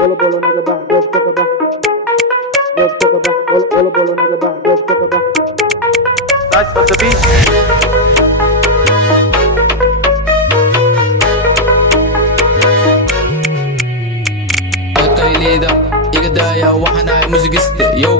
Bolo bolo nigga bah, dope chaka bah, dope chaka bah. Bolo bolo nigga bah, dope chaka bah. Nice on the beat. Kaylida iga daaya waxaan ahay muusigiste yow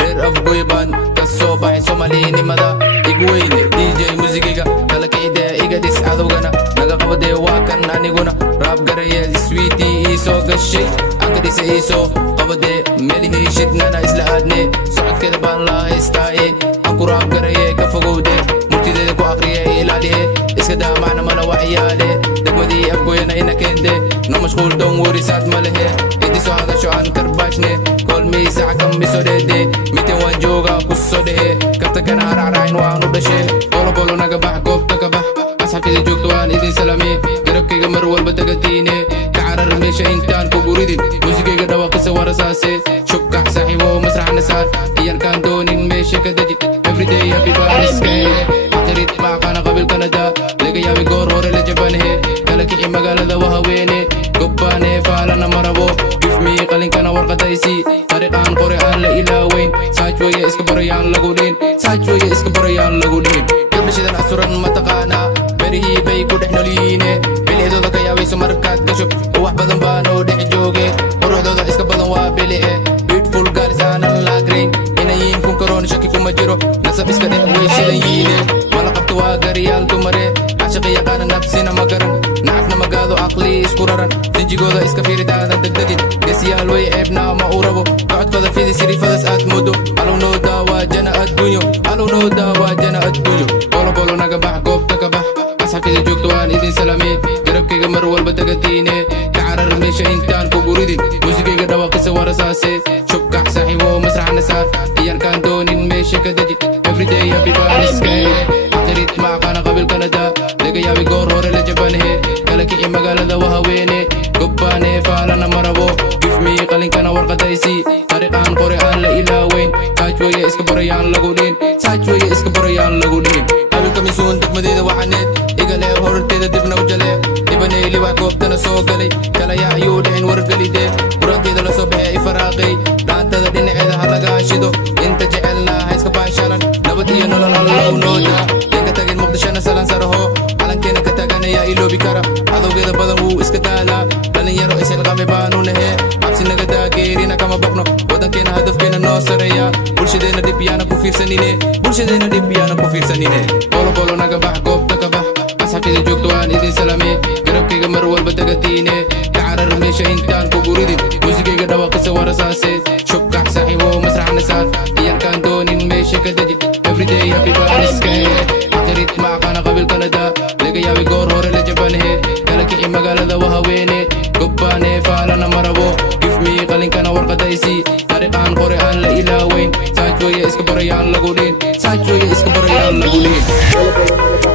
reer afgoy baan ka soo baxay soomaalinimada igu weyne DJ muusigiga kala kicide iga dhis cadowgana naga qabadee waa kan aniguna raab garaya sweetii ii soo gashay anka dhisa ii soo qabadee melihii shidnana isla aadne socodkeeda baan la haystaaye anku raab garaye ka fogowde murtideeda ku aqriye ilaaliye iska daa macna mala waxyaale degmadii afgoyana ina keende no mashquul don wori saad malehe soo hadasho aan karbaashne kolmii saca kamiso dheede miten waan joogaa ku soo dhehe kabtagana haracrayn waanu dhashe bolobolo naga bax goobta ka bax asxabtida joogto waan idin salame garabkayga mar walba dagatiine ka carar meesha intaan kugu ridin muusigayga dhawaqisa warasaase shubkax saaxiibo masraxna saar iyarkaan doonin meesha ka deji everyday happy baaniske aqtarid maaqana qabil kanada laga yaabi goor hore la jabanehe kala kici magaalada wahaweene gobbaane faalana marabo qalinkana warqadaysi tariiqaan qore aan la ilaaweyn saaj weye iska barayaan lagu dhihin saaj weye iska barayaan lagu dhihin gabdhashidan asuran mataqaanaa berihii bay ku dhex nolyihiine bilicdooda ka yaabayso markaad gasho oo wax badan baa noo dhex jooge quruxdooda iska badan waa bilice beautiful girls aanan laagrayn inayiin kun karoon shaki kuma jiro nasab iska dhex way shidan yihiine mala qabto waa gariyaal dumare cashiqa yaqaana nafsina ma garan nacafna magaado aqli isku raran sinjigooda iska fiiridaadan degdegin gesiyaal way ceebnaa ma u rabo socodkooda fidi sirifadas aad moodo alow noo daawaa jana adduunyo alow noo daawaa jana adduunyo bolobolo naga bax goobta ka bax asxabtida joogto waan idin salame garabkayga mar walba dagatiine ka carar meesha intaan kugu ridin muusigayga dhawaqisa warasaase shubkax saaxiibo masraxna saar iyarkaan doonin meesha ka deji everyday happy baaniske aqtarid maaqana qabil kanada laga yaabi goor hore la jabanehe kala kici magaalada wahaweene gobbaane faalana marabo gifmii qalinkana warqadaysi tariiqaan qore aan la ilaaweyn saaj weye iska barayaan lagu dhihin saaj weye iska barayaan lagu dhihin abilkamisuun degmadeeda waxaneed igale horteeda dibna u jale ibaneyli wax goobtana soo galay kala yaayuu dhicin wargelidee quraankeeda la soo baxee ifaraaqay dhaantada dhinaceeda halagaa shido inta jecelna ha iska baashalan nabad iyo nolol hallow nooda denka tagin muqdishona salan saraho calankeena ka taganaya iloobi kara cadowgeeda badan wuu iska daalaa dhalinyaro isilqame baanu nahe cabsi naga daageerina kama baqno wadankeena hadafkeena noo sareeya bulshadeena dhib yaana ku fiirsanine bulshadeena dhib yaana ku fiirsanine bolobolo naga bax goobta ka bax asxabtida joogto waan idin salame garabkayga mar walba dagatiine ka carar meesha intaan kugu ridin muusigayga dhawaqisa warasaase shubkax saaxiibo masraxna saar iyarkaan doonin meesha ka deji everyday happy baaniske aqtarid maaqana qabil kanada laga yaabi goor hore la jabanehe kala kici magaalada wahaweene gobbaane faalana marabo gifmii qalinkana warqadaysi tariiqaan qore aan la ilaaweyn saaj weye iska barayaan lagu dhihin saaj weye iska barayaan lagu dhihin